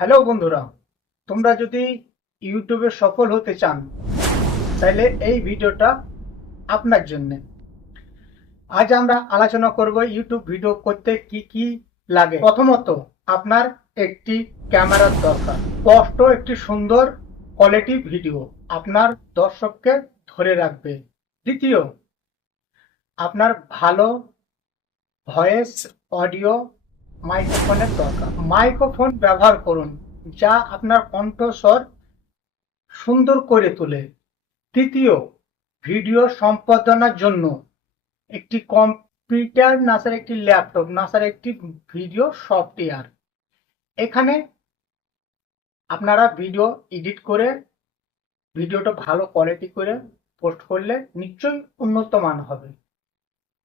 Hello বন্ধুরা, তোমরা যদি ইউটিউবে সফল হতে চান, তাহলে এই ভিডিওটা আপনার জন্য। আজ আমরা আলোচনা করব ইউটিউব ভিডিও করতে কি কি লাগে। প্রথমত, আপনার একটি ক্যামেরার দরকার। স্পষ্ট একটি সুন্দর কোয়ালিটি ভিডিও আপনার দর্শককে ধরে রাখবে। দ্বিতীয়, আপনার ভালো ভয়েস অডিও মাইক্রোফোনের দরকার। মাইক্রোফোন ব্যবহার করুন, যা আপনার কণ্ঠস্বর সুন্দর করে তোলে। তৃতীয়, ভিডিও সম্পাদনার জন্য একটি কম্পিউটার, নাসার একটি ল্যাপটপ, নাসার একটি ভিডিও সফটওয়্যার। এখানে আপনারা ভিডিও এডিট করে, ভিডিওটা ভালো কোয়ালিটি করে পোস্ট করলে নিশ্চয়ই উন্নত মান হবে।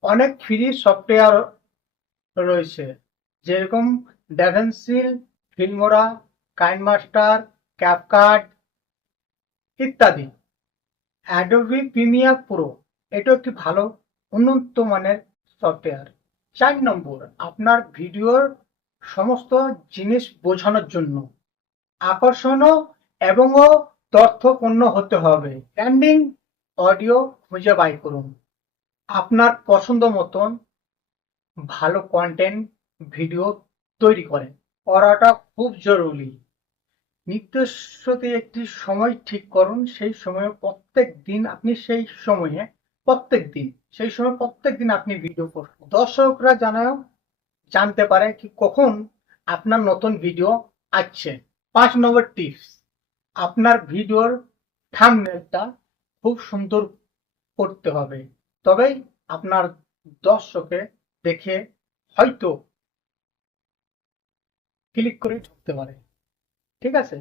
অনেক ফ্রি সফটওয়্যার রয়েছে। যেরকম ড্যাভেন্সিল ফিল্মোরা কাইনমাস্টার ক্যাপকাট ইত্যাদি। অ্যাডোবি প্রিমিয়ার প্রো এটা একটি ভালো, উন্নত মানের সফটওয়্যার চার নম্বর, আপনার ভিডিওর সমস্ত জিনিস বোঝানোর জন্য। আকর্ষণীয় এবং তথ্যপূর্ণ হতে হবে। ব্র্যান্ডিং অডিও খুঁজে বাই করুন। আপনার পছন্দ মতন ভালো কন্টেন্ট ভিডিও তৈরি করেন। করাটা খুব জরুরি। নির্দিষ্টতে একটি সময় ঠিক করুন, সেই সময়ে প্রত্যেক দিন আপনি সেই সময়ে, প্রত্যেক দিন, সেই সময় প্রত্যেক দিন আপনি ভিডিও করুন। দর্শকরা জানাও জানতে পারে কি কখন আপনার নতুন ভিডিও আসছে। পাঁচ নম্বর টিপস আপনার ভিডিওর থাম্বনেলটা খুব সুন্দর করতে হবে। তবেই আপনার দর্শকে দেখে হয়তো ক্লিক করে ঢুকতে পারে। ঠিক আছে?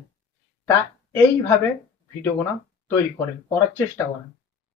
তা এইভাবে ভিডিওগুলো তৈরি করেন করার চেষ্টা করেন।